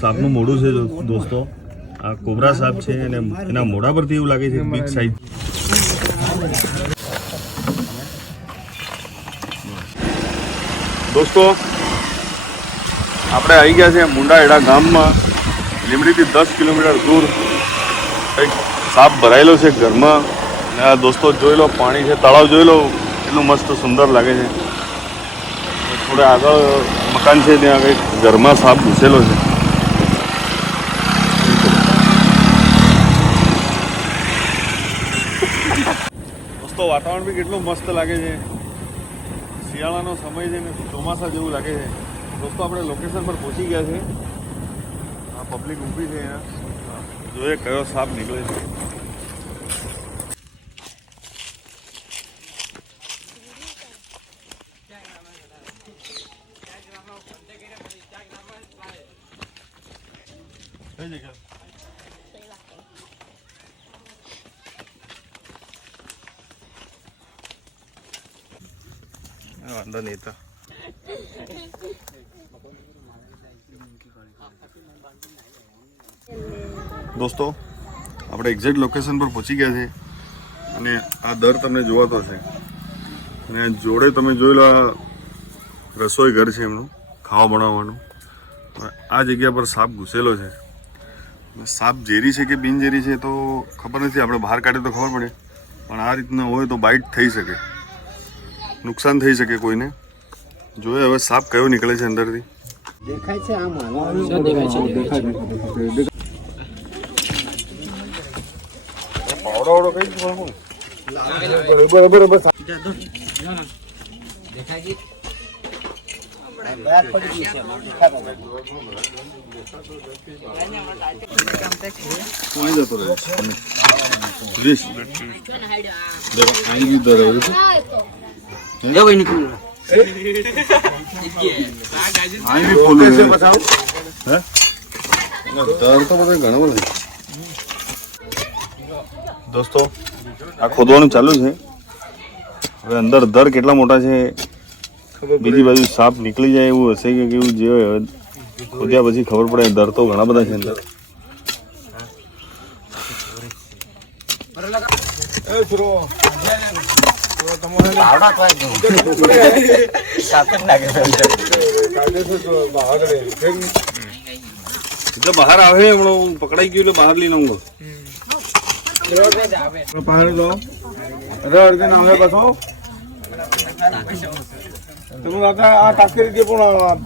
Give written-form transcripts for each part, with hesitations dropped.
સાપનું મોઢું છે દોસ્તો, આ કોબરા સાપ છે અને એના મોઢા પરથી એવું લાગે છે બિગ સાઇઝ. દોસ્તો આપણે આવી ગયા છે મુંડાએડા ગામમાં. લીમડીથી 10 કિલોમીટર દૂર કંઈક સાપ ભરાયેલો છે ઘરમાં. અને આ દોસ્તો જોઈ લો, પાણી છે, તળાવ જોઈ લો કેટલું મસ્ત સુંદર લાગે છે. થોડા આગળ મકાન છે, ત્યાં કંઈક ઘરમાં સાપ ઘૂસેલો છે. દોસ્તો વાતાવરણ બી કેટલું મસ્ત લાગે છે. શિયાળાનો સમય છે ને ચોમાસા જેવું લાગે છે. દોસ્તો આપણે લોકેશન પર પહોંચી ગયા છે. આ પબ્લિક ઊભી છે અહીંયા, જોઈએ કયો સાપ નીકળે છે. કઈ જગ્યા વાંધો નહીં તો. દોસ્તો આપણે એક્ઝેક્ટ લોકેશન પર પહોંચી ગયા છે અને આ દર તમને જોવાતો છે. અને જોડે તમે જોઈ લો, આ રસોઈ ઘર છે એમનું, ખાવા બનાવવાનું. આ જગ્યા પર સાપ ઘૂસેલો છે. સાપ ઝેરી છે કે બિનઝેરી છે તો ખબર નથી, આપણે બહાર કાઢીએ તો ખબર પડે. પણ આ રીતના હોય તો બાઇટ થઈ શકે, નુકસાન થઈ શકે કોઈને. જોઈએ હવે સાપ કયો નીકળે છે અંદરથી. દેખાય છે આમ પાવડો કઈ બરોબર દેખાય છે. દોસ્તો આ ખોદવાનું ચાલુ છે. હવે અંદર દર કેટલા મોટા છે, બીજી બાજુ સાપ નીકળી જાય એવું હશે કે કેવું, જે હવે ખોદ્યા પછી ખબર પડે. દર તો ઘણા બધા છે અંદર. એટલે બહાર આવે હમણાં પકડાઈ ગયું એટલે બહાર લઈને આવું. તમે કાકા આ તાકેરી દે પણ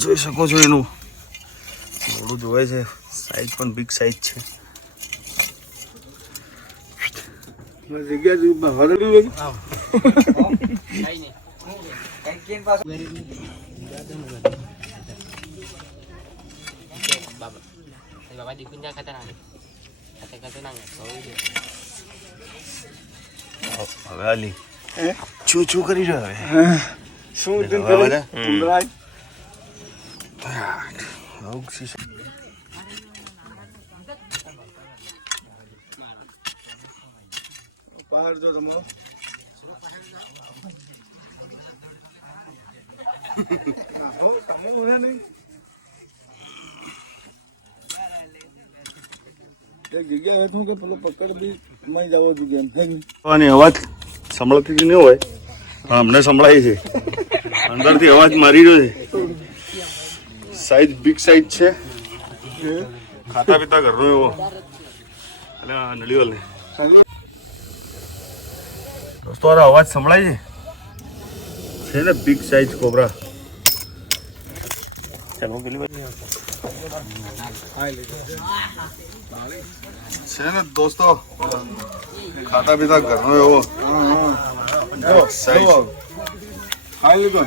જોઈ શકો છો એનું મોડું જોવાય છે. સાઈઝ પણ બિગ સાઈઝ છે. જગ્યા હરડી હવે આલી છું છું કરી રહ્યો. શું પહાડ જો તમારો એક જગ્યા હતું કે પેલો પકડ બી મય જવો જોઈએ. અવાજ સંભળાતી નહીં હોય પણ અમને સંભળાય છે. અંદરથી અવાજ મારી રહ્યો છે. સાઈઝ બિગ સાઈઝ છે. ખાતા પીતા ઘરનો એવો. એટલે નળીઓ લે દોસ્તો, આ અવાજ સંભળાય છે ને બિગ સાઈઝ કોબરા. ચાલો પેલી છે ને દોસ્તો, ખાતા પીતા ઘરનો એવો સાઈઝ. ખાઈ લીધો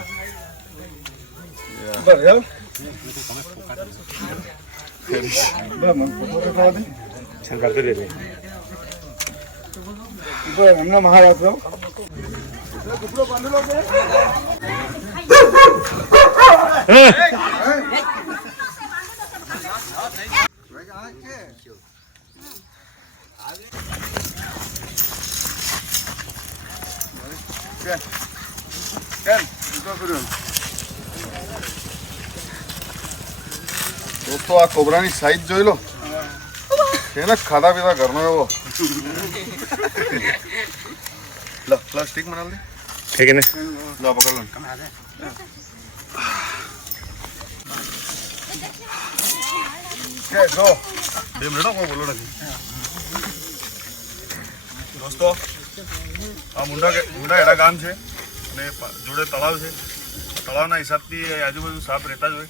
એમના મહારાષ્ટ્ર દોસ્તો આ કોબરાની સાઈઝ જોઈ લો છે ને ખાધા પીધા ઘરનો એવો લો પ્લાસ્ટિક મના લે ठीक है ना લો પકડ લો 2 મિનિટ કોઈ બોલો નથી દોસ્તો આ મુંડા એડા ગામ છે અને જોડે તળાવ છે તળાવના હિસાબથી આજુબાજુ સાપ રહેતા જ હોય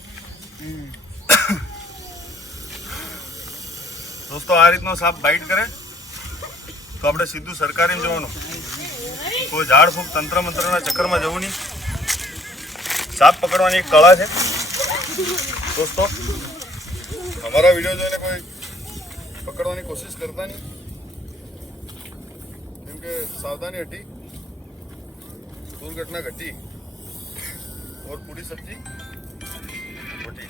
દોસ્તો આ રીતનો સાપ બાઇટ કરે તો આપણે સીધું સરકારી જવાનું કોઈ ઝાડ ફૂંક તંત્ર મંત્રના ચક્કરમાં જવું નહીં સાપ પકડવાની એક કળા છે દોસ્તો અમારા વિડીયો જોઈને કોઈ પકડવાની કોશિશ કરતા નહીં કેમ કે સાવધાની હટી दुर्घटना घटी और पूरी सब्जी घटी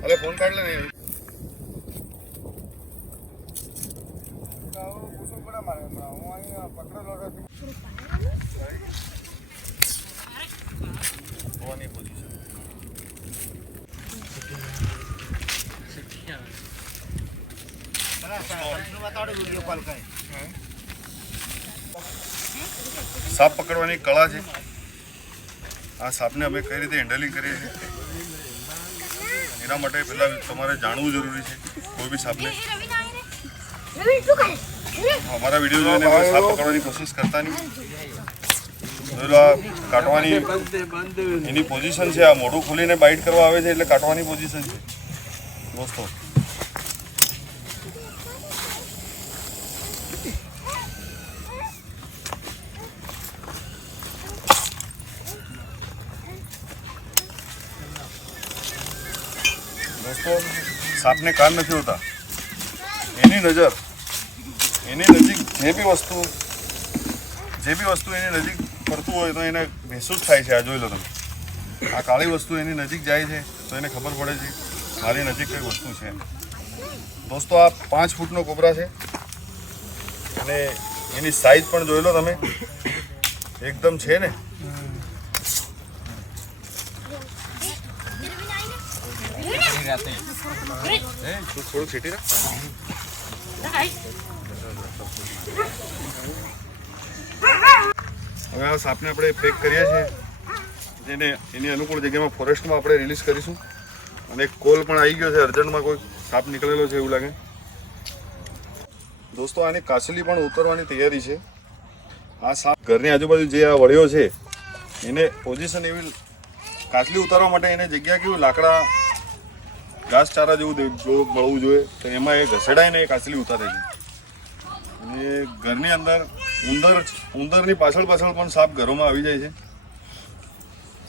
अरे फोन काट ले नहीं સાપ પકડવાની કળા છે આ સાપને અમે કઈ રીતે હેન્ડલિંગ કરીએ છીએ એના માટે પહેલા તમારે જાણવું જરૂરી છે કોઈ બી સાપને અમારા વિડીયો જોઈને કોઈ સાપ પકડવાની કોશિશ કરતા નહીં આ કાટવાની એની પોઝિશન છે આ મોઢું ખોલીને બાઇટ કરવા આવે છે એટલે કાટવાની પોઝિશન છે દોસ્તો दोस्तों સાપને કાન નથી હોતા એની નજર એની નજીક જે બી વસ્તુ એની નજીક પડતું હોય તો એને મહેસૂસ થાય છે આ જોઈ લો તમે આ કાળી વસ્તુ એની નજીક જાય છે તો એને ખબર પડે છે મારી નજીક કઈ વસ્તુ છે દોસ્તો આ 5 ફૂટનો કોબરા છે અને એની સાઈઝ પણ જોઈ લો તમે એકદમ છે ને થોડું છેટી રાખ હવે આ સાપને આપણે પેક કરીએ છીએ જેને એની અનુકૂળ જગ્યામાં ફોરેસ્ટમાં આપણે રિલીઝ કરીશું અને એક કોલ પણ આવી ગયો છે અર્જન્ટમાં કોઈ સાપ નીકળેલો છે એવું લાગે દોસ્તો આની કાચલી પણ ઉતરવાની તૈયારી છે આ સાપ ઘરની આજુબાજુ જે આ વળ્યો છે એને પોઝિશન એવી કાચલી ઉતારવા માટે એને જગ્યા કેવું લાકડા ઘાસચારા જેવું મળવું જોઈએ તો એમાં એ ઘસેડાઈને એ કાચલી ઉતારે છે અને ઘરની અંદર ઉંદરની પાછળ પણ સાપ ઘરોમાં આવી જાય છે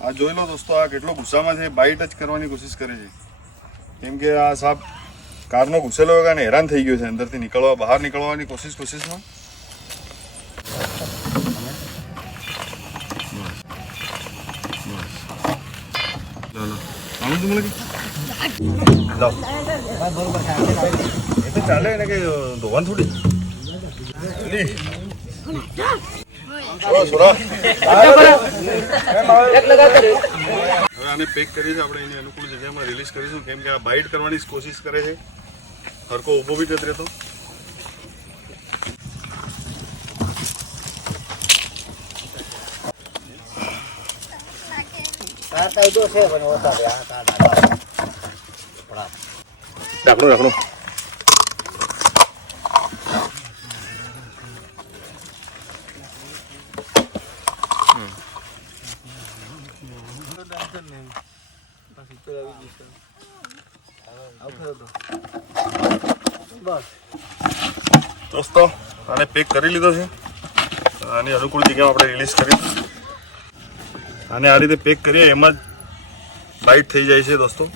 આ જોઈ લો દોસ્તો આ કેટલો ગુસ્સામાં છે બાઇટ જ કરવાની કોશિશ કરે છે કેમ કે આ સાપ કારનો ઘૂસેલો હોય અને હેરાન થઈ ગયો છે અંદરથી બહાર નીકળવાની કોશિશમાં ચાલે એને કે ધોવાનું થોડી હવે આને પેક કરી છે આપણે એની અનુકૂળ જગ્યામાં રિલીઝ કરીશું કેમ કે આ બાઇટ કરવાની કોશિશ કરે છે હરકો ઊભો બી નથી રહેતો રાખો દોસ્તો આને પેક કરી લીધો છે આની અનુકૂળ જગ્યામાં આપણે રિલીઝ કરીશું આને આ રીતે પેક કરીએ એમાં જ બાઇટ થઈ જાય છે દોસ્તો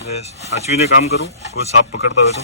સાચવીને કામ કરવું કોઈ સાપ પકડતા હોય તો